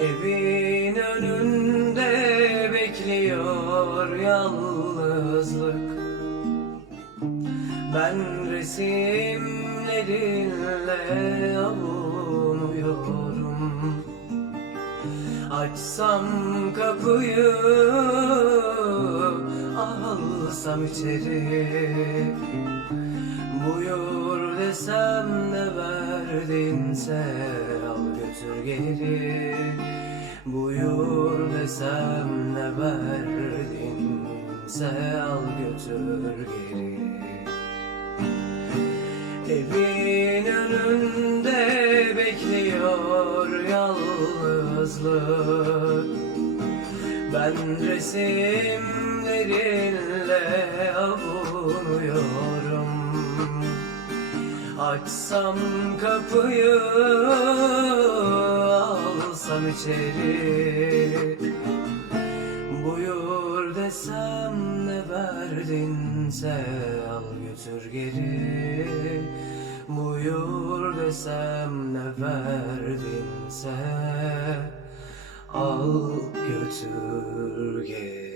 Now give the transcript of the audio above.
Evin önünde bekliyor yalnızlık. Ben resimlerinle avunuyorum. Açsam kapıyı alsam içeri. Buyur desem ne verdinse al götür geri. Buyur desem ne verdinse al götür geri. Evin önünde bekliyor yalnızlık. Ben resimlerinle avunuyorum Açsam kapıyı alsam içeri. Buyur desem ne verdinse al götür geri. Buyur desem ne verdinse al götür geri